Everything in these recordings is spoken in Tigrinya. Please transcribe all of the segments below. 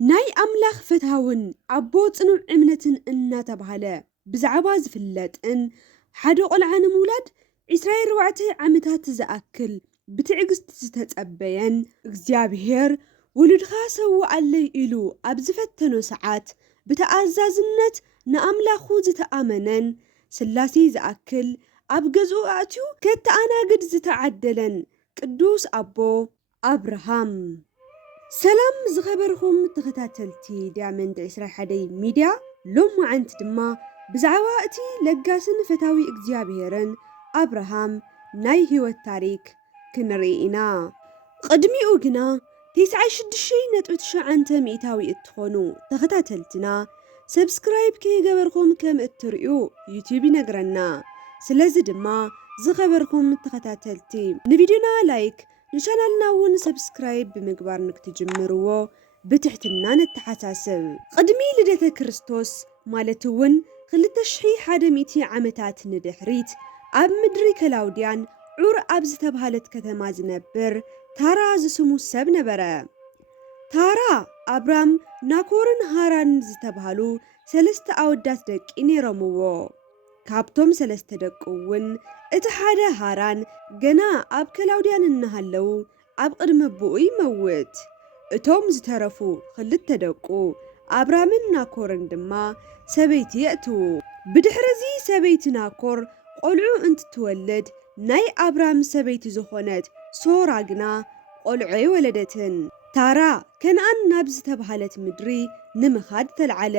ናይ ኣምላኽ ፍትሃውን ኣቦ ጽኑዕ እምነትን እናተባህለ ብዛዕባ ዝፍለጥን ሓደ ቆልዓ ንምውላድ 24 ዓመታት ዝኣክል ብትዕግስቲ ዝተጸበየን እግዚአብሔር ውሉድኻ ሰውዓለይ ኢሉ ኣብ ዝፈተኖ ሰዓት ብተኣዛዝነት ንኣምላኹ ዝተኣመነን ስላሴ ዝኣክል ኣብ ገዝኡ ኣትዩ ከተኣናግድ ዝተዓደለን ቅዱስ ኣቦ አብርሃም። ሰላም ዝኸበርኩም ተኸታተልቲ ዳያመንድ 21 ሚድያ ሎም መዓንቲ ድማ ብዛዕባ እቲ ለጋስን ፈታዊ እግዚአብሔርን አብርሃም ናይ ህይወት ታሪክ ክንርኢ ኢና። ቅድሚኡ ግና 96.9 ሚእታዊ እትኾኑ ተኸታተልትና ሰብስክራይብ ከይገበርኩም ከም እትርእዩ ዩቲዩብ ይነግረና። ስለዚ ድማ ዝኸበርኩም ተኸታተልቲ ንቪድዮና ላይክ ንቻናልና እውን ሰብስክራይብ ብምግባር ንክትጅምርዎ ብትሕትና ነተሓሳስብ። ቅድሚ ልደተ ክርስቶስ ማለት እውን 2100 ዓመታት ንድሕሪት ኣብ ምድሪ ከላውድያን ዑር ኣብ ዝተባሃለት ከተማ ዝነብር ታራ ዝስሙ ሰብ ነበረ። ታራ አብራም ናኮርን ሃራን ዝተባሃሉ 3 ኣወዳት ደቂ ነይሮምዎ። ካብቶም 3 ደቂ እውን እቲ ሓደ ሃራን ገና ኣብ ከላውድያን እናሃለው ኣብ ቅድመ ኣቦኡ ይመውት። እቶም ዝተረፉ 2 ደቁ አብራምን ናኮርን ድማ ሰበይቲ የእትዉ። ብድሕሪዚ ሰበይቲ ናኮር ቆልዑ እንትትወልድ ናይ አብራም ሰበይቲ ዝኾነት ሶራ ግና ቆልዑ ወለደትን። ታራ ከነአን ናብ ዝተባሃለት ምድሪ ንምኻድ ተልዓለ።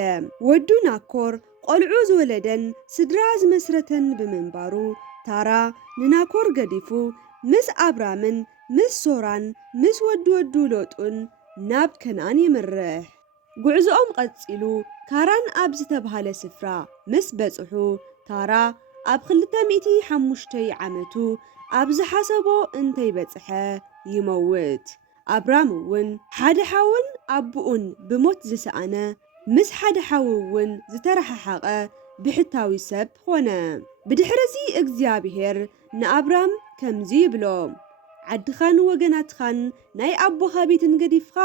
ወዱ ናኮር ቆልዑ ዝወለደን ስድራ ዝመስረተን ብምንባሩ ታራ ንናኮር ገዲፉ ምስ አብራምን ምስ ሶራን ምስ ወዱ ሎጡን ናብ ከነአን ይምርሕ። ጉዕዞኦም ቀፂሉ ካራን ኣብ ዝተባሃለ ስፍራ ምስ በጽሑ ታራ ኣብ 205 ዓመቱ ኣብ ዝሓሰቦ እንተይበጽሐ ይመውት። አብራም እውን ሓደ ሓውን ኣቦኡን ብሞት ዝሰኣነ ምስ ሓደ ሓው እውን ዝተረሓሓቐ ብሕታዊ ሰብ ኾነ። ብድሕሪዚ እግዚአብሔር ንአብራም ከምዚ ይብሎ፣ ዓድኻን ወገናትኻን ናይ ኣቦኻ ቤትን ገዲፍኻ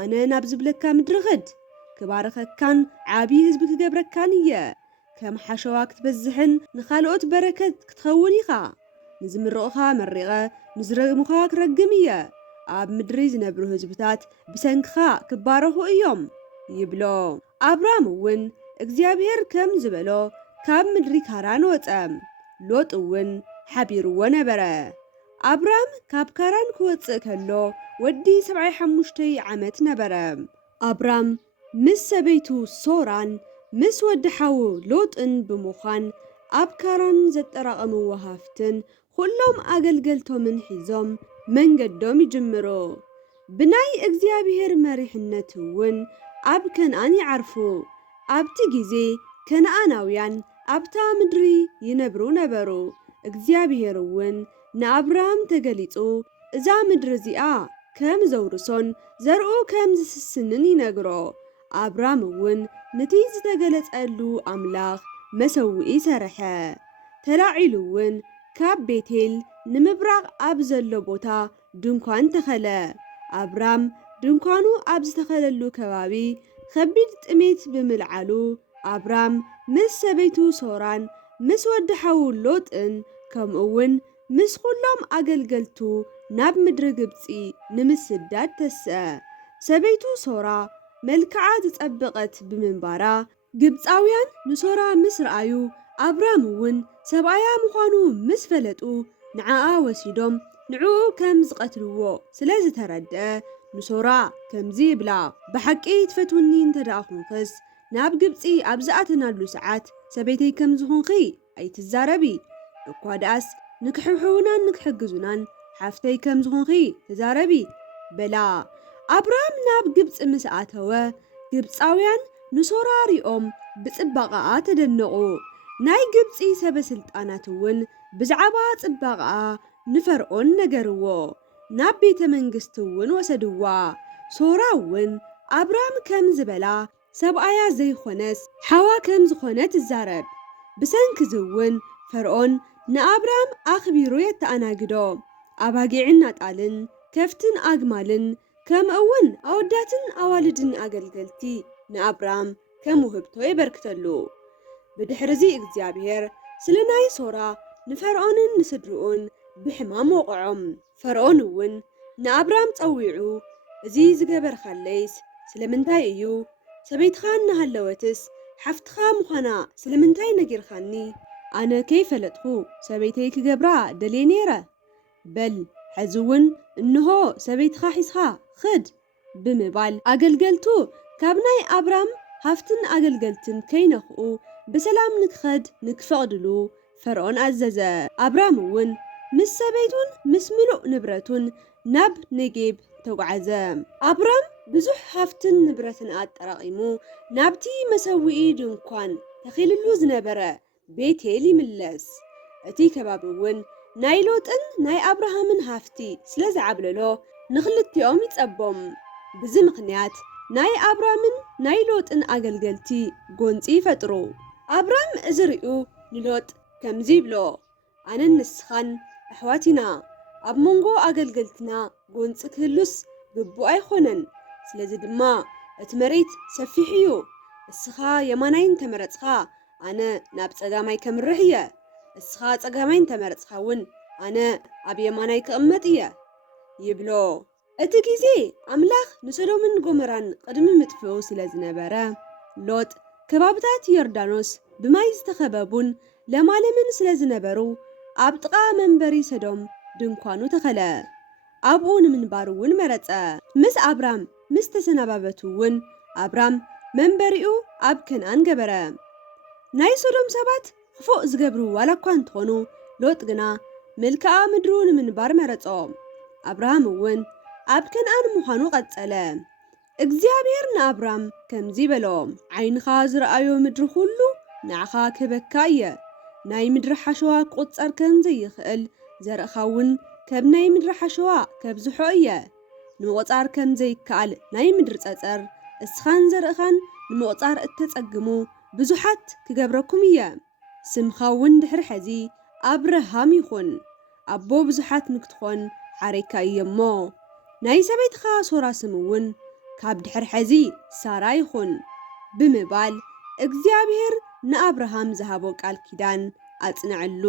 ኣነ ናብ ዝብለካ ምድሪ ኽድ፣ ክባረኸካን ዓብዪ ህዝቢ ክገብረካን እየ። ከም ሓሸዋ ክትበዝሕን ንኻልኦት በረከት ክትኸውን ኢኻ። ንዝምርቑኻ መሪቐ ንዝረግሙኻ ክረግም እየ። ኣብ ምድሪ ዝነብሩ ህዝብታት ብሰንክኻ ክባረኹ እዮም ይብሎ። አብራም እውን እግዚአብሔር ከም ዝበሎ ካብ ምድሪ ካራን ወፀ። ሎጥ እውን ሓቢርዎ ነበረ። አብራም ካብ ካራን ክወፅእ ከሎ ወዲ 75 ዓመት ነበረ። አብራም ምስ ሰበይቱ ሶራን ምስ ወዲ ሓው ሎጥን ብምዃን ኣብ ካራን ዘጠራቐምዎ ሃፍትን ኩሎም ኣገልገልቶምን ሒዞም መንገዶም ይጅምሩ። ብናይ እግዚአብሔር መሪሕነት እውን ኣብ ከነአን ይዓርፉ። ኣብቲ ግዜ ከነአናውያን ኣብታ ምድሪ ይነብሩ ነበሩ። እግዚአብሔር እውን ንአብርሃም ተገሊጹ እዛ ምድሪ እዚኣ ከም ዘውርሶን ዘርኡ ከም ዝስስንን ይነግሮ። አብራም እውን ነቲ ዝተገለጸሉ ኣምላኽ መሰውኢ ሰርሐ። ተላዒሉ እውን ካብ ቤቴል ንምብራቕ ኣብ ዘሎ ቦታ ድንኳን ተኸለ። አብራም ድንኳኑ ኣብ ዝተኸለሉ ከባቢ ከቢድ ጥሜት ብምልዓሉ አብራም ምስ ሰበይቱ ሶራን ምስ ወዲ ሓው ሎጥን ከምኡውን ምስ ኩሎም ኣገልገልቱ ናብ ምድሪ ግብፂ ንምስዳድ ተስአ። ሰበይቱ ሶራ መልክዓ ዝጸበቐት ብምንባራ ግብፃውያን ንሶራ ምስ ረኣዩ አብራም እውን ሰብኣያ ምዃኑ ምስ ፈለጡ ንዓኣ ወሲዶም ንዕኡ ከም ዝቐትልዎ ስለ ዝተረድአ ንሶራ ከምዚ ይብላ፣ ብሓቂ ትፈትውኒ እንተደኣ ኹንክስ ናብ ግብፂ ኣብ ዝኣተናሉ ሰዓት ሰበይተይ ከም ዝኾንኺ ኣይትዛረቢ፣ እኳ ደኣስ ንክሕብሕቡናን ንክሕግዙናን ሓፍተይ ከም ዝኾንኺ ተዛረቢ በላ። አብራም ናብ ግብፂ ምስ ኣተወ ግብፃውያን ንሶራ ሪኦም ብጽባቐኣ ተደነቑ። ናይ ግብፂ ሰበስልጣናት እውን ብዛዕባ ጽባቐኣ ንፈርዖን ነገርዎ። ናብ ቤተ መንግስቲ እውን ወሰድዋ። ሶራ እውን አብራም ከም ዝበላ ሰብኣያ ዘይኾነስ ሓዋ ከም ዝኾነ ትዛረብ። ብሰንኪ እውን ፈርዖን ንአብራም ኣኽቢሩ የተኣናግዶ። ኣባጊዕን ናጣልን ከፍትን ኣግማልን ከምኡውን ኣወዳትን ኣዋልድን ኣገልገልቲ ንኣብራም ከም ውህብቶ የበርክተሉ። ብድሕሪዚ እግዚኣብሔር ስለ ናይ ሶራ ንፈርዖንን ንስድርኡን ብሕማም ወቕዖም። ፈርዖን እውን ንኣብራም ፀዊዑ እዚ ዝገበርካለይስ ስለምንታይ እዩ? ሰበይትኻ እናሃለወትስ ሓፍትኻ ምዃና ስለምንታይ ነጊርካኒ? ኣነ ከይፈለጥኩ ሰበይተይ ክገብራ ደልየ ነይረ። በል ሕዚ እውን እንሆ ሰበይትኻ ሒዝኻ ኽድ ብምባል ኣገልገልቱ ካብ ናይ ኣብራም ሃፍትን ኣገልገልትን ከይነኽኡ ብሰላም ንክኸድ ንክፈቕድሉ ፈርዖን ኣዘዘ። ኣብራም እውን ምስ ሰበይቱን ምስ ምሉእ ንብረቱን ናብ ነጌብ ተጓዓዘ። ኣብራም ብዙሕ ሃፍትን ንብረትን ኣጠራቂሙ ናብቲ መሰዊኢ ድንኳን ተኺልሉ ዝነበረ ቤቴል ይምለስ። እቲ ከባቢ እውን ናይ ሎጥን ናይ ኣብርሃምን ሃፍቲ ስለ ዝዓብለሎ ንኽልቲኦም ይጸቦም። ብዚ ምኽንያት ናይ ኣብራምን ናይ ሎጥን ኣገልገልቲ ጎንፂ ይፈጥሩ። ኣብራም እዚ ርኡ ንሎጥ ከምዚ ይብሎ፣ ኣነን ንስኻን ኣሕዋቲና ኣብ መንጎ ኣገልገልትና ጎንፂ ክህሉስ ግቡእ ኣይኮነን። ስለዚ ድማ እቲ መሬት ሰፊሕ እዩ። እስኻ የማናይ እንተመረጽኻ ኣነ ናብ ጸጋማይ ከምርሕ እየ። እስኻ ጸጋማይ እንተመረጽኻ እውን ኣነ ኣብ የማናይ ክቕመጥ እየ ይብሎ። እቲ ግዜ ኣምላኽ ንሰዶምን ጎሞራን ቅድሚ ምጥፍኡ ስለ ዝነበረ ሎጥ ከባብታት ዮርዳኖስ ብማይ ዝተኸበቡን ለማለምን ስለ ዝነበሩ ኣብ ጥቓ መንበሪ ሰዶም ድንኳኑ ተኸለ። ኣብኡ ንምንባር እውን መረፀ። ምስ ኣብራም ምስ ተሰናባበቱ እውን ኣብራም መንበሪኡ ኣብ ከነኣን ገበረ። ናይ ሶዶም ሰባት ክፉእ ዝገብሩ ዋላ እኳ እንትኾኑ ሎጥ ግና መልክዓ ምድሩ ንምንባር መረፆ። ኣብርሃም እውን ኣብ ከነኣን ምዃኑ ቀጸለ። እግዚኣብሔር ንኣብራም ከምዚ በሎ፣ ዓይንኻ ዝረኣዮ ምድሪ ኩሉ ንዓኻ ክበካ እየ። ናይ ምድሪ ሓሸዋ ክቁፀር ከም ዘይኽእል ዘርእኻ እውን ከም ናይ ምድሪ ሓሸዋ ከብዝሖ እየ። ንምቁፃር ከም ዘይከኣል ናይ ምድሪ ፀፀር እስኻን ዘርእኻን ንምቁፃር እተጸግሙ ብዙሓት ክገብረኩም እየ። ስምኻ እውን ድሕሪ ሕዚ ኣብርሃም ይኹን፣ ኣቦ ብዙሓት ንክትኾን ሓሬካ እየ እሞ። ናይ ሰበይትኻ ሶራ ስም እውን ካብ ድሕሪ ሕዚ ሳራ ይኹን ብምባል እግዚኣብሔር ንኣብርሃም ዝሃቦ ቃል ኪዳን ኣጽንዐሉ።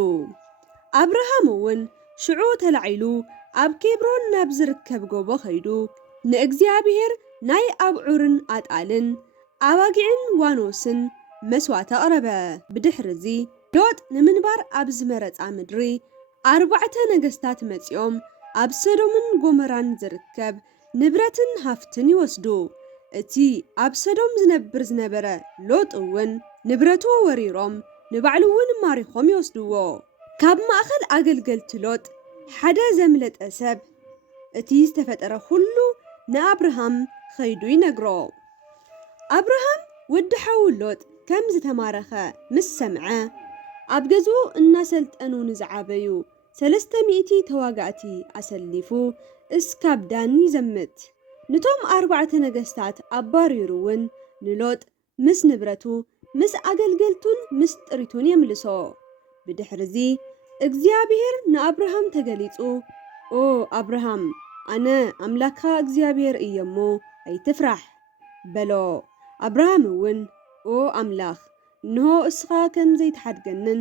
ኣብርሃም እውን ሽዑ ተላዒሉ ኣብ ኬብሮን ናብ ዝርከብ ጎቦ ኸይዱ ንእግዚኣብሔር ናይ ኣብዑርን ኣጣልን ኣባጊዕን ዋኖስን መስዋዕቲ ኣቕረበ። ብድሕሪዚ ሎጥ ንምንባር ኣብ ዝመረፃ ምድሪ 4 ነገስታት መጺኦም ኣብ ሰዶምን ጎሞራን ዝርከብ ንብረትን ሃፍትን ይወስዱ። እቲ ኣብ ሰዶም ዝነብር ዝነበረ ሎጥ እውን ንብረቱ ወሪሮም ንባዕሉ እውን ማሪኾም ይወስድዎ። ካብ ማእኸል ኣገልገልቲ ሎጥ ሓደ ዘምለጠ ሰብ እቲ ዝተፈጠረ ኩሉ ንኣብርሃም ኸይዱ ይነግሮ። ኣብርሃም ወዲ ሓው ሎጥ ከም ዝተማረኸ ምስ ሰምዐ ኣብ ገዝኡ እናሰልጠኑ ንዝዓበዩ 300 ተዋጋእቲ ኣሰሊፉ እስካብ ዳን ይዘምት። ንቶም 4 ነገስታት ኣባሪሩ እውን ንሎጥ ምስ ንብረቱ ምስ ኣገልገልቱን ምስ ጥሪቱን የምልሶ። ብድሕሪዚ እግዚኣብሔር ንኣብርሃም ተገሊጹ፣ ኦ ኣብርሃም ኣነ ኣምላክኻ እግዚኣብሔር እየ እሞ ኣይትፍራሕ በሎ። ኣብርሃም እውን ኦ ኣምላኽ እንሆ እስኻ ከም ዘይትሓድገንን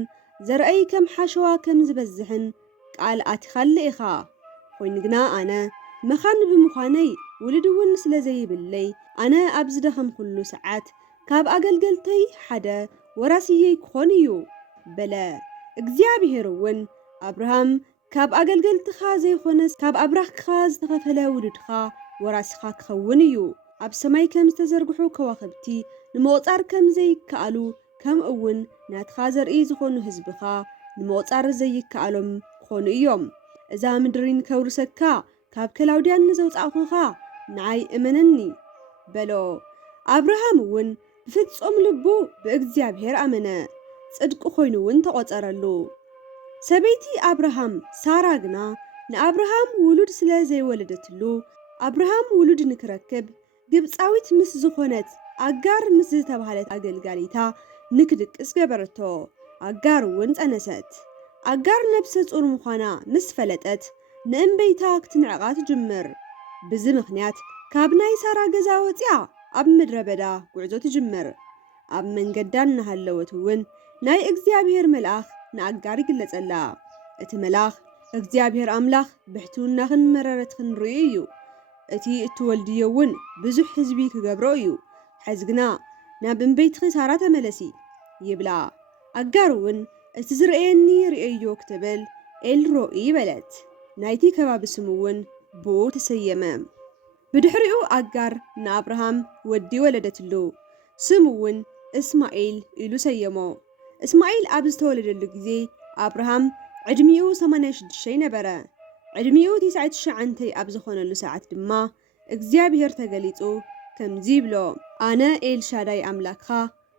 ዘርአይ ከም ሓሸዋ ከም ዝበዝሕን ቃል ኣቲኻለ ኢኻ። ኮይኑ ግና ኣነ መኻን ብምዃነይ ውልድ እውን ስለ ዘይብለይ ኣነ ኣብ ዝደኸምኩሉ ሰዓት ካብ ኣገልገልተይ ሓደ ወራስየይ ክኾን እዩ በለ። እግዚኣብሔር እውን ኣብርሃም ካብ ኣገልገልትኻ ዘይኾነስ ካብ ኣብራኽካ ዝተኸፈለ ውሉድኻ ወራሲኻ ክኸውን እዩ። ኣብ ሰማይ ከም ዝተዘርግሑ ከዋኽብቲ ንምቁፃር ከም ዘይከኣሉ ከምኡ እውን ናትኻ ዘርኢ ዝኾኑ ህዝብኻ ንምቁፃር ዘይከኣሎም ክኾኑ እዮም። እዛ ምድሪ ንከውርሰካ ካብ ከላውድያን ዘውፃእኹኻ ንዓይ እመነኒ በሎ። ኣብርሃም እውን ብፍጹም ልቡ ብእግዚኣብሔር ኣመነ፣ ጽድቂ ኮይኑ እውን ተቆፀረሉ። ሰበይቲ ኣብርሃም ሳራ ግና ንኣብርሃም ውሉድ ስለ ዘይወለደትሉ ኣብርሃም ውሉድ ንክረክብ ግብፃዊት ምስ ዝኾነት ኣጋር ምስ ዝተባሃለት ኣገልጋሊታ ንክድቅስ ገበረቶ። ኣጋር እውን ጸነሰት። ኣጋር ነብሰ ጹር ምዃና ምስ ፈለጠት ንእንበይታ ክትንዕቓ ትጅምር። ብዚ ምኽንያት ካብ ናይ ሳራ ገዛ ወፂያ ኣብ ምድረ በዳ ጉዕዞ ትጅምር። ኣብ መንገዳ እናሃለወት እውን ናይ እግዚአብሔር መልአኽ ንኣጋር ይግለጸላ። እቲ መልአኽ እግዚአብሔር ኣምላኽ ብሕትውናኽን መረረትኽን ርኢ እዩ፣ እቲ እትወልድዮ እውን ብዙሕ ህዝቢ ክገብሮ እዩ፣ ሕዚ ግና ናብ እምበይትኺ ሳራ ተመለሲ ይብላ። ኣጋር እውን እቲ ዝርአየኒ ርእዮ ክትብል ኤልሮኢ በለት። ናይቲ ከባቢ ስሙ እውን ብኡ ተሰየመ። ብድሕሪኡ ኣጋር ንኣብርሃም ወዲ ወለደትሉ፣ ስሙ እውን እስማኤል ኢሉ ሰየሞ። እስማኤል ኣብ ዝተወለደሉ ጊዜ ኣብርሃም ዕድሚኡ 86 ነበረ። ዕድሚኡ 99 ኣብ ዝኾነሉ ሰዓት ድማ እግዚአብሔር ተገሊጹ ከምዚ ይብሎ፣ ኣነ ኤልሻዳይ ኣምላክኻ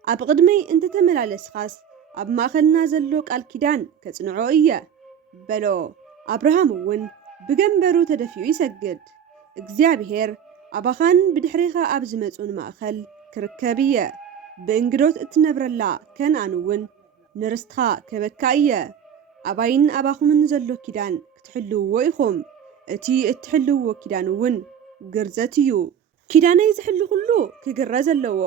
ኣብ ቅድመይ እንተተመላለስኻስ ኣብ ማእኸልና ዘሎ ቃል ኪዳን ከጽንዖ እየ በሎ። ኣብርሃም እውን ብገንበሩ ተደፊኡ ይሰግድ። እግዚአብሔር ኣባኻን ብድሕሪኻ ኣብ ዝመጹን ማእኸል ክርከብ እየ፣ ብእንግዶት እትነብረላ ከነኣን እውን ንርስትኻ ከበካ እየ። ኣባይን ኣባኹምን ዘሎ ኪዳን ክትሕልውዎ ኢኹም፣ እቲ እትሕልውዎ ኪዳን እውን ግርዘት እዩ። ኪዳነይ ዝሕሊ ኩሉ ክግረዝ ኣለዎ።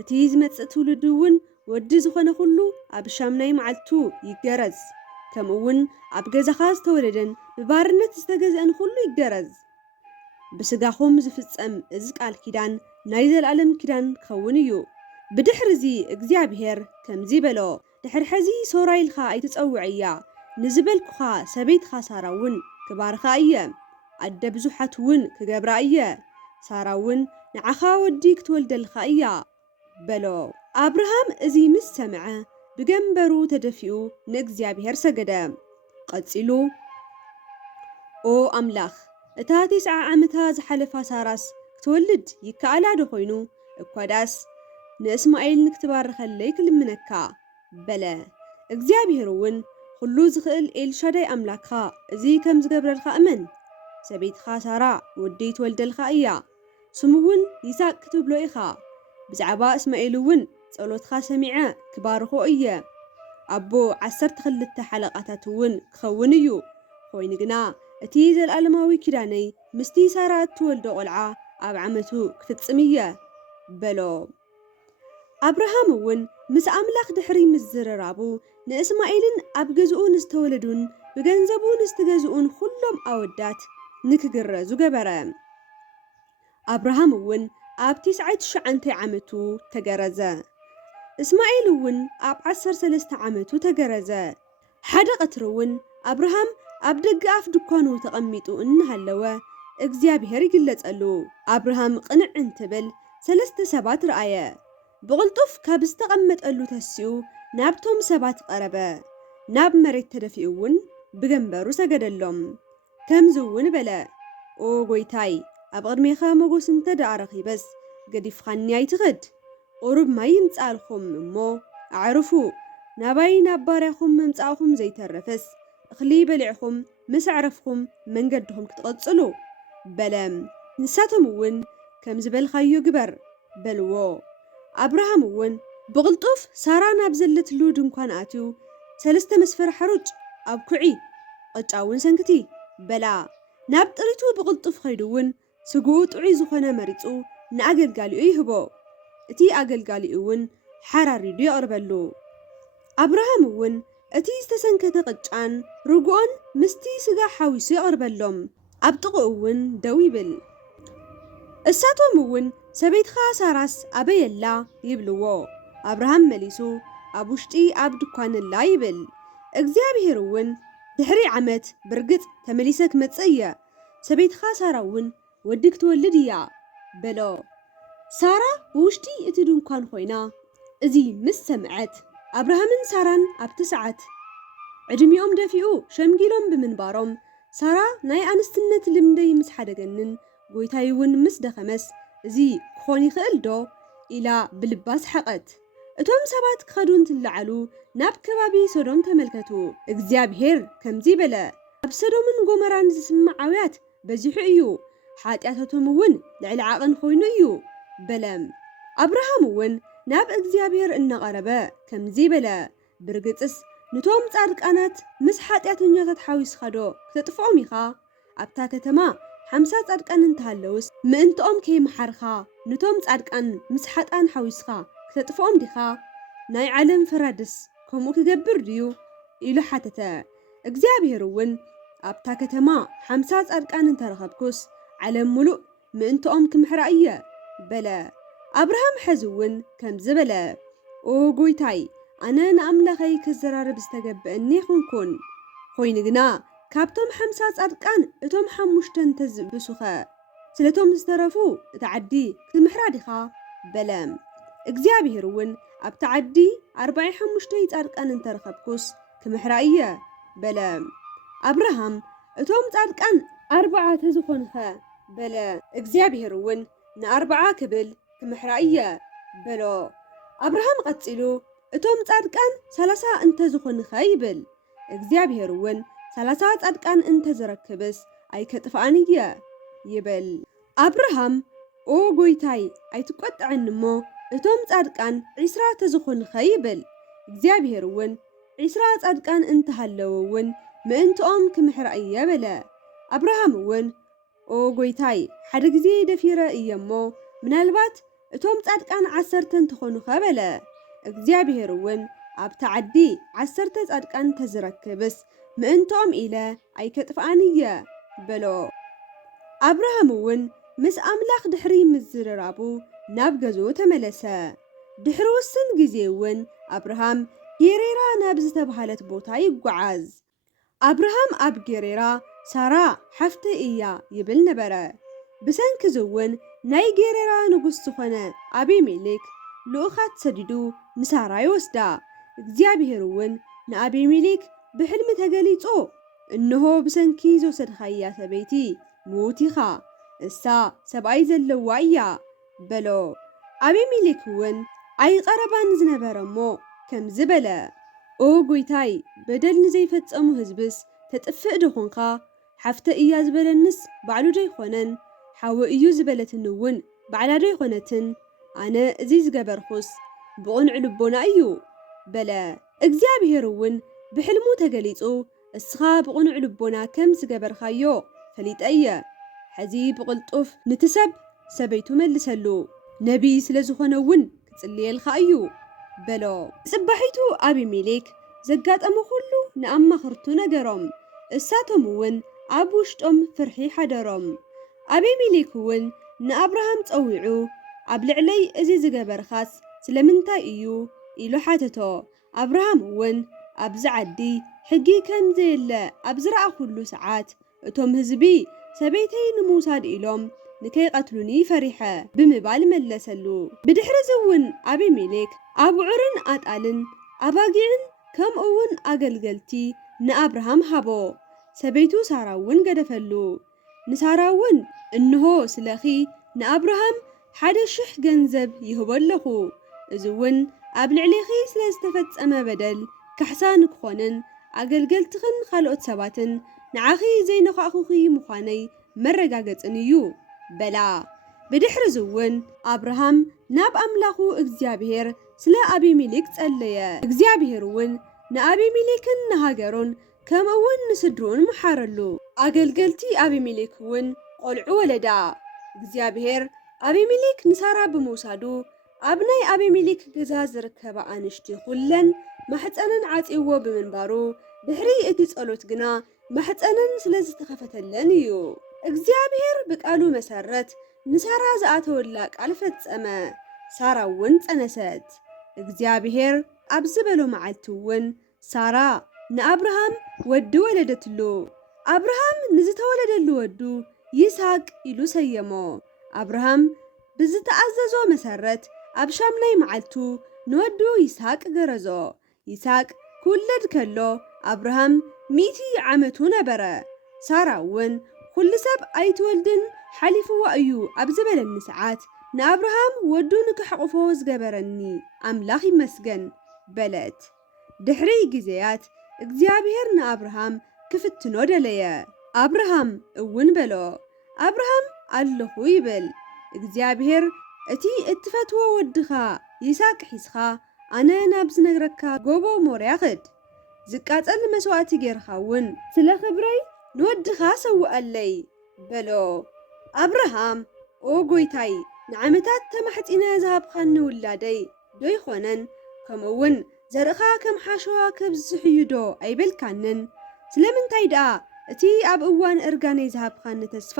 እቲ ዝመጽእ ትውልድ እውን ወዲ ዝኾነ ኩሉ ኣብ ሻምናይ መዓልቱ ይገረዝ፣ ከምኡ እውን ኣብ ገዛኻ ዝተወለደን ብባርነት ዝተገዝአን ኩሉ ይገረዝ። ብስጋኹም ዝፍጸም እዚ ቃል ኪዳን ናይ ዘለኣለም ኪዳን ክኸውን እዩ። ብድሕሪ እዚ እግዚአብሔር ከምዚ በሎ፣ ድሕሪ ሕዚ ሶራ ኢልካ ኣይትጸውዕ እያ፣ ንዝበልኩኻ ሰበይትኻ ሳራ እውን ክባርኻ እየ፣ ኣደ ብዙሓት እውን ክገብራ እየ፣ ሳራ እውን ንዓኻ ወዲ ክትወልደልካ እያ በሎ። ኣብርሃም እዚ ምስ ሰምዐ ብገንበሩ ተደፊኡ ንእግዚአብሔር ሰገደ። ቀጺሉ ኦ ኣምላኽ እታ 90 ዓመታ ዝሓለፋ ሳራስ ክትወልድ ይከኣላ ዶ ኮይኑ እኳ ዳስ ንእስማኤል ንክትባርከለይ ክልምነካ በለ። እግዚአብሔር እውን ኩሉ ዝኽእል ኤልሻዳይ ኣምላክኻ እዚ ከም ዝገብረልካ እመን፣ ሰበይትኻ ሳራ ወዲ ትወልደልካ እያ፣ ስሙ እውን ይስሐቅ ክትብሎ ኢኻ። ብዛዕባ እስማኤል እውን ጸሎትካ ሰሚዐ ክባርኾ እየ፣ ኣቦ 12 ሓለቓታት እውን ክኸውን እዩ። ኮይኑ ግና እቲ ዘለኣለማዊ ኪዳነይ ምስቲ ሳራ እትወልዶ ቆልዓ ኣብ ዓመቱ ክፍጽም እየ በሎ። ኣብርሃም እውን ምስ ኣምላኽ ድሕሪ ምዝርራቡ ንእስማኤልን ኣብ ገዝኡ ንዝተወለዱን ብገንዘቡ ንዝተገዝኡን ኩሎም ኣወዳት ንክግረዙ ገበረ። ኣብርሃም እውን ኣብ 99 ዓመቱ ተገረዘ። እስማኤል እውን ኣብ 13 ዓመቱ ተገረዘ። ሓደ ቀትሪ እውን ኣብርሃም ኣብ ደገ ኣፍ ድኳኑ ተቐሚጡ እናሃለወ እግዚአብሔር ይግለጸሉ። ኣብርሃም ቅንዕ እንትብል 3 ሰባት ረኣየ። ብቕልጡፍ ካብ ዝተቐመጠሉ ተሲኡ ናብቶም ሰባት ቀረበ። ናብ መሬት ተደፊኡ እውን ብገንበሩ ሰገደሎም። ከምዚ እውን በለ፣ ኦ ጎይታይ ኣብ ቅድሜኻ መጎስ እንተደኣ ረኺበስ ገዲፍኻኒ ኣይትኽድ። ቁሩብ ማይ ይምጻእልኹም እሞ ኣዕርፉ። ናባይ ናብ ባርያኹም መምጻእኹም ዘይተረፈስ እኽሊ በሊዕኹም ምስ ኣዕረፍኹም መንገድኹም ክትቐጽሉ በለ። ንሳቶም እውን ከም ዝበልኻዮ ግበር በልዎ። ኣብርሃም እውን ብቕልጡፍ ሳራ ናብ ዘለትሉ ድንኳን ኣትዩ 3 መስፈር ሓሩጭ ኣብ ኩዒ ቅጫ እውን ሰንክቲ በላ። ናብ ጥሪቱ ብቕልጡፍ ኸይዱ እውን ስጉኡ ጥዑይ ዝኾነ መሪጹ ንኣገልጋሊኡ ይህቦ። እቲ ኣገልጋሊኡ እውን ሓራሪዱ የቕርበሉ። ኣብርሃም እውን እቲ ዝተሰንከተ ቅጫን ርግኦን ምስቲ ስጋ ሓዊሱ የቕርበሎም። ኣብ ጥቕኡ እውን ደው ይብል። እሳቶም እውን ሰበይትኻ ሳራስ ኣበየላ ይብልዎ። ኣብርሃም መሊሱ ኣብ ውሽጢ ኣብ ድኳንላ ይብል። እግዚአብሔር እውን ድሕሪ ዓመት ብርግጽ ተመሊሰ ክመጽእ እየ፣ ሰበይትኻ ሳራ እውን ወዲ ክትወልድ እያ በሎ። ሳራ ብውሽጢ እቲ ድንኳን ኮይና እዚ ምስ ሰምዐት ኣብርሃምን ሳራን ኣብቲ ሰዓት ዕድሚኦም ደፊኡ ሸምጊሎም ብምንባሮም ሳራ ናይ ኣንስትነት ልምደይ ምስ ሓደገንን ጎይታይ እውን ምስ ደኸመስ እዚ ክኾን ይኽእል ዶ ኢላ ብልባ ሰሓቐት። እቶም ሰባት ክኸዱ እንትለዓሉ ናብ ከባቢ ሶዶም ተመልከቱ። እግዚአብሔር ከምዚ በለ፣ ኣብ ሰዶምን ጎመራን ዝስማዕ ዓውያት በዚሑ እዩ፣ ሓጢኣታቶም እውን ልዕሊ ዓቐን ኮይኑ እዩ በለ። ኣብርሃም እውን ናብ እግዚአብሔር እናቐረበ ከምዚ በለ፣ ብርግጽስ ንቶም ጻድቃናት ምስ ሓጢኣተኛታት ሓዊስኻ ዶ ክተጥፍኦም ኢኻ? ኣብታ ከተማ 50 ጻድቃን እንተሃለውስ ምእንትኦም ከይመሓርኻ ነቶም ጻድቃን ምስ ሓጣን ሓዊስኻ ክተጥፍኦም ዲኻ? ናይ ዓለም ፈራድስ ከምኡ ክገብር ድዩ ኢሉ ሓተተ። እግዚአብሔር እውን ኣብታ ከተማ 50 ጻድቃን እንተረኸብኩስ ዓለም ሙሉእ ምእንትኦም ክምሕራ እየ በለ። አብርሃም ሕዚ እውን ከም ዝበለ ኦ ጎይታይ ኣነ ንኣምላኸይ ክዘራርብ ዝተገብአኒ ይኹንኩን። ኮይኑ ግና ካብቶም 50 ጻድቃን እቶም 5 እንተዝብሱኸ ስለቶም ዝተረፉ እታ ዓዲ ክትምሕራ ዲኻ በለ። እግዚአብሔር እውን ኣብታ ዓዲ 45 ጻድቃን እንተረኸብኩስ ክምሕራ እየ በለ። አብርሃም እቶም ጻድቃን 4 ተዝኾንኸ በለ። እግዚአብሔር እውን ን40 ክብል ክምሕራ እየ በሎ። አብርሃም ቀፂሉ እቶም ጻድቃን 30 እንተዝኾንኸ ይብል። እግዚአብሔር እውን 30 ጻድቃን እንተዝረክብስ ኣይከጥፍኣን እየ ይብል። አብርሃም ኦ ጎይታይ ኣይትቆጥዐኒ እሞ እቶም ጻድቃን 20 ተዝኾንኸ ይብል። እግዚአብሔር እውን 20 ጻድቃን እንተሃለዉ እውን ምእንትኦም ክምሕራ እየ በለ። አብርሃም እውን ኦ ጎይታይ ሓደ ግዜ ደፊረ እየ እሞ ምናልባት እቶም ጻድቃን 10 እንተኾኑኸ በለ። እግዚአብሔር እውን ኣብታ ዓዲ 10 ጻድቃን ተዝረክብስ ምእንትኦም ኢለ ኣይከጥፍኣን እየ በሎ። አብርሃም እውን ምስ ኣምላኽ ድሕሪ ምዝርራቡ ናብ ገዝኡ ተመለሰ። ድሕሪ ውስን ግዜ እውን አብርሃም ጌሬራ ናብ ዝተባሃለት ቦታ ይጓዓዝ። አብርሃም ኣብ ጌሬራ ሳራ ሓፍቲ እያ ይብል ነበረ። ብሰንኪ እውን ናይ ጌሬራ ንጉስ ዝኾነ አቢሜሌክ ልኡኻት ሰዲዱ ንሳራ ይወስዳ። እግዚአብሔር እውን ንአቢሜሌክ ብሕልሚ ተገሊጾ እንሆ ብሰንኪ ዝወሰድኻያ ሰበይቲ ምዉት ኢኻ፣ እሳ ሰብኣይ ዘለዋ እያ በሎ። አቢሜሌክ እውን ኣይቐረባን ዝነበረ እሞ ከም ዝበለ ኦ ጎይታይ በደል ንዘይፈጸሙ ህዝብስ ተጥፍእ ድኾንካ? ሓፍተ እያ ዝበለንስ ባዕሉ ዶ ይኾነን? ሓዊ እዩ ዝበለትን እውን ባዕላ ዶ ይኾነትን? ኣነ እዚ ዝገበርኩስ ብቕኑዕ ልቦና እዩ በለ። እግዚአብሔር እውን ብሕልሙ ተገሊጹ እስኻ ብቕኑዕ ልቦና ከም ዝገበርካዮ ፈሊጠ እየ። ሕዚ ብቕልጡፍ ነቲ ሰበይቱ መልሰሉ ነቢይ ስለ ዝኾነ እውን ክጽልየልካ እዩ በሎ። ጽባሒቱ አቢሜሌክ ዘጋጠመ ኩሉ ንኣማኽርቱ ነገሮም፣ እሳቶም እውን ኣብ ውሽጦም ፍርሒ ሓደሮም። አቢሜሌክ እውን ንአብርሃም ፀዊዑ ኣብ ልዕለይ እዚ ዝገበርካስ ስለምንታይ እዩ ኢሉ ሓተቶ። አብርሃም እውን ኣብዚ ዓዲ ሕጊ ከም ዘየለ ኣብ ዝረኣኹሉ ሰዓት እቶም ህዝቢ ሰበይተይ ንምውሳድ ኢሎም ንከይቀትሉኒ ፈሪሐ ብምባል መለሰሉ። ብድሕሪ እውን አቢሜሌክ ኣብዑርን ኣጣልን ኣባጊዕን ከምኡ እውን ኣገልገልቲ ንአብርሃም ሃቦ። ሰበይቱ ሳራ እውን ገደፈሉ። ንሳራ እውን እንሆ ስለኺ ንአብርሃም 1,000 ገንዘብ ይህቦ ኣለኹ። እዚ እውን ኣብ ልዕሊኺ ስለ ዝተፈጸመ በደል ካሕሳ ንክኾንን ኣገልገልትኽን ካልኦት ሰባትን ንዓኺ ዘይነኻእኹኺ ምዃነይ መረጋገጽን እዩ በላ። ብድሕሪ እውን አብርሃም ናብ ኣምላኹ እግዚአብሔር ስለ አቢሜሌክ ጸለየ። እግዚአብሔር እውን ንአቢሜሌክን ንሃገሩን ከምኡ እውን ንስድሩን መሓረሉ። ኣገልገልቲ አቢሜሌክ እውን ቆልዑ ወለዳ። እግዚአብሔር አቢሜሌክ ንሳራ ብምውሳዱ ኣብ ናይ አቢሜሌክ ገዛ ዝርከባ ኣንሽቲ ኩለን ማሕፀነን ዓፂዎ ብምንባሩ ድሕሪ እቲ ጸሎት ግና ማሕፀነን ስለ ዝተኸፈተለን እዩ። እግዚአብሔር ብቃሉ መሰረት ንሳራ ዝኣተወላ ቃል ፈጸመ። ሳራ እውን ጸነሰት። እግዚአብሔር ኣብ ዝበሎ መዓልቲ እውን ሳራ ንአብርሃም ወዲ ወለደትሉ። አብርሃም ንዝተወለደሉ ወዱ ይስሐቅ ኢሉ ሰየሞ። አብርሃም ብዝተኣዘዞ መሰረት ኣብ ሻምናይ መዓልቱ ንወዱ ይስሐቅ ገረዞ። ይስሐቅ ክውለድ ከሎ አብርሃም 100 ዓመቱ ነበረ። ሳራ እውን ኩሉ ሰብ ኣይትወልድን ሓሊፍዋ እዩ ኣብ ዝበለኒ ሰዓት ንአብርሃም ወዱ ንክሕቕፎ ዝገበረኒ ኣምላኽ ይመስገን በለት። ድሕሪ ግዜያት እግዚአብሔር ንአብርሃም ክፍትኖ ደለየ። አብርሃም እውን በሎ አብርሃም ኣለኹ ይብል። እግዚአብሔር እቲ እትፈትዎ ወድኻ ይስሐቅ ሒዝኻ ኣነ ናብ ዝነግረካ ጎቦ ሞርያ ኽድ፣ ዝቃጸል መስዋዕቲ ጌርኻ እውን ስለ ክብረይ ንወድኻ ሰውኣለይ በሎ። አብርሃም ኦ ጎይታይ ንዓመታት ተማሕፂነ ዝሃብኻኒ ውላደይ ዶ ይኾነን ከምኡውን ዘርእኻ ከም ሓሸዋ ከብዝሕዩ ዶ ኣይበልካንን? ስለምንታይ ደኣ እቲ ኣብ እዋን እርጋነይ ዝሃብኻኒ ተስፋ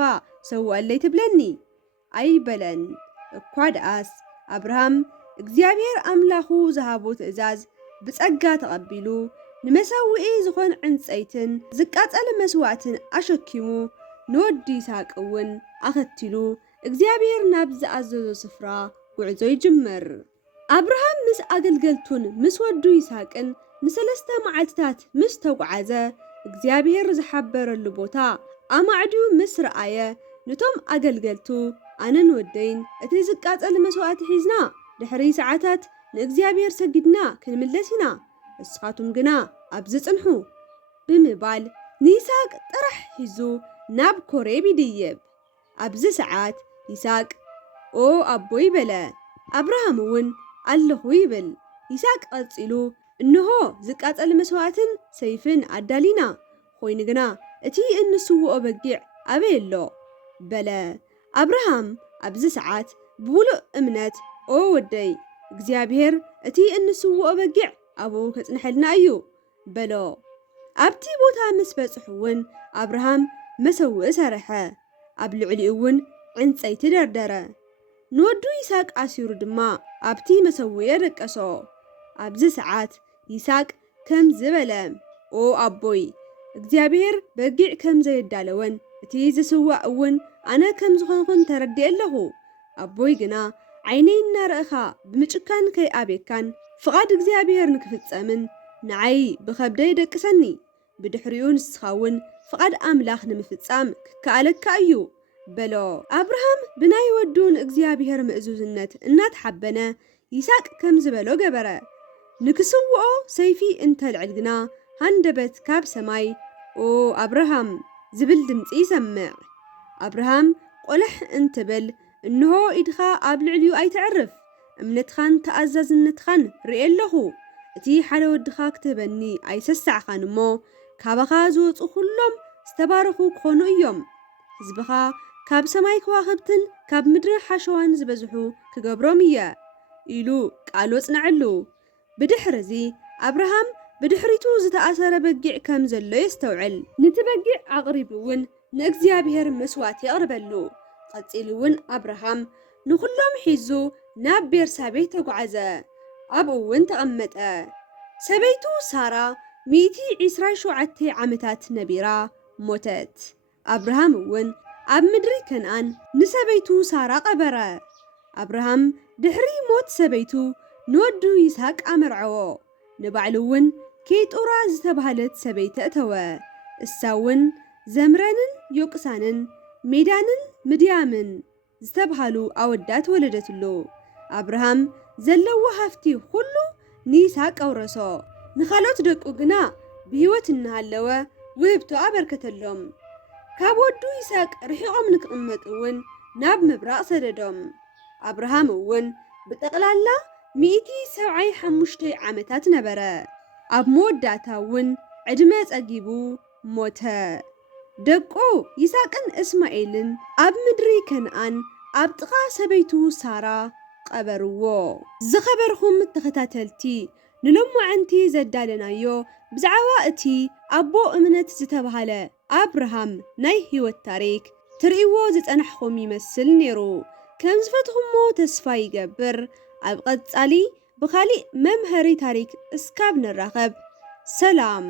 ሰውአለይ ትብለኒ? ኣይበለን እኳ ደኣስ አብርሃም እግዚአብሔር አምላኹ ዝሃቦ ትእዛዝ ብጸጋ ተቐቢሉ ንመሰውኢ ዝኾን ዕንፀይትን ዝቃጸለ መስዋዕትን አሸኪሙ ንወዲ ይስሐቅ እውን ኣኸቲሉ እግዚአብሔር ናብ ዝኣዘዞ ስፍራ ጉዕዞ ይጅመር። አብርሃም ምስ ኣገልገልቱን ምስ ወዱ ይስሐቅን ንሰለስተ መዓልትታት ምስ ተጓዓዘ እግዚአብሔር ዝሓበረሉ ቦታ ኣማዕድዩ ምስ ረኣየ ነቶም ኣገልገልቱ ኣነን ወደይን እቲ ዝቃጸል መስዋዕቲ ሒዝና ድሕሪ ሰዓታት ንእግዚአብሔር ሰጊድና ክንምለስ ኢና ንስኻቱም ግና ኣብዚ ጽንሑ ብምባል ንይስሐቅ ጥራሕ ሒዙ ናብ ኮሬብ ይድይብ። ኣብዚ ሰዓት ይስሐቅ ኦ ኣቦይ በለ። አብርሃም እውን ኣለኹ ይብል። ይስሐቅ ቀጺሉ እንሆ ዝቃጸል መስዋዕትን ሰይፍን ኣዳሊና ኮይኑ ግና እቲ እንስውኦ በጊዕ ኣበይ ኣሎ በለ። አብርሃም ኣብዚ ሰዓት ብሙሉእ እምነት ኦ ወደይ እግዚአብሔር እቲ እንስውኦ በጊዕ ኣብኡ ከጽንሐልና እዩ በሎ። ኣብቲ ቦታ ምስ በጽሑ እውን አብርሃም መሰውኢ ሰርሐ። ኣብ ልዕሊኡ እውን ዕንፀይቲ ደርደረ። ንወዱ ይስሐቅ ኣሲሩ ድማ ኣብቲ መሰውኢ ደቀሶ። ኣብዚ ሰዓት ይስሐቅ ከም ዝበለ ኦ ኣቦይ እግዚአብሔር በጊዕ ከም ዘየዳለወን እቲ ዝስዋዕ እውን ኣነ ከም ዝኾንኩን ተረዲእ ኣለኹ። ኣቦይ ግና ዓይነይ እናረእኻ ብምጭካን ከይኣቤካን ፍቓድ እግዚአብሔር ንክፍጸምን ንዓይ ብኸብደይ ደቅሰኒ ብድሕሪኡ ንስኻ እውን ፍቓድ ኣምላኽ ንምፍጻም ክከኣለካ እዩ በሎ። አብርሃም ብናይ ወዱ ንእግዚአብሔር ምእዙዝነት እናተሓበነ ይስሐቅ ከም ዝበሎ ገበረ። ንክስውኦ ሰይፊ እንተልዕል ግና ሃንደበት ካብ ሰማይ ኦ አብርሃም ዝብል ድምፂ ይሰምዕ። አብርሃም ቆልሕ እንትብል እንሆ ኢድኻ ኣብ ልዕሊኡ ኣይትዕርፍ እምነትኻን ተኣዛዝነትኻን ርኢ ኣለኹ እቲ ሓደ ወድኻ ክትህበኒ ኣይሰሳዕኻን እሞ ካባኻ ዝወፁ ኩሎም ዝተባረኹ ክኾኑ እዮም ህዝብኻ ካብ ሰማይ ከዋኽብትን ካብ ምድሪ ሓሸዋን ዝበዝሑ ክገብሮም እየ ኢሉ ቃል ወጽንዐሉ። ብድሕሪ እዚ አብርሃም ብድሕሪቱ ዝተኣሰረ በጊዕ ከም ዘሎ የስተውዕል። ነቲ በጊዕ ኣቕሪቡ እውን ንእግዚአብሔር መስዋዕቲ የቕርበሉ። ቀጺሉ እውን አብርሃም ንኹሎም ሒዙ ናብ ቤርሳቤህ ተጓዓዘ። ኣብኡ እውን ተቐመጠ። ሰበይቱ ሳራ 127 ዓመታት ነቢራ ሞተት። አብርሃም እውን ኣብ ምድሪ ከነኣን ንሰበይቱ ሳራ ቀበረ። አብርሃም ድሕሪ ሞት ሰበይቱ ንወዱ ይስሐቅ ኣመርዐዎ። ንባዕሉ እውን ኬጡራ ዝተባሃለት ሰበይቲ እተወ። እሳ እውን ዘምረንን ዮቅሳንን ሜዳንን ምድያምን ዝተባሃሉ ኣወዳት ወለደትሉ። አብርሃም ዘለዎ ሃፍቲ ኩሉ ንይስሐቅ ኣውረሶ። ንኻልኦት ደቁ ግና ብህይወት እናሃለወ ውህብቶ ኣበርከተሎም። ካብ ወዱ ይስሐቅ ርሒቖም ንክቕመጡ እውን ናብ ምብራቕ ሰደዶም። አብርሃም እውን ብጠቕላላ 175 ዓመታት ነበረ። ኣብ መወዳእታ እውን ዕድመ ጸጊቡ ሞተ። ደቁ ይስሐቅን እስማኤልን ኣብ ምድሪ ከነኣን ኣብ ጥቓ ሰበይቱ ሳራ ቀበርዎ። ዝኸበርኹም ተኸታተልቲ ንሎሙዓንቲ ዘዳለናዮ ብዛዕባ እቲ ኣቦ እምነት ዝተባሃለ አብርሃም ናይ ህይወት ታሪክ ትርእይዎ ዝጸናሕኹም ይመስል ነይሩ። ከም ዝፈትኹሞ ተስፋ ይገብር። ኣብ ቀጻሊ ብኻሊእ መምሃሪ ታሪክ እስካብ ንራኸብ ሰላም።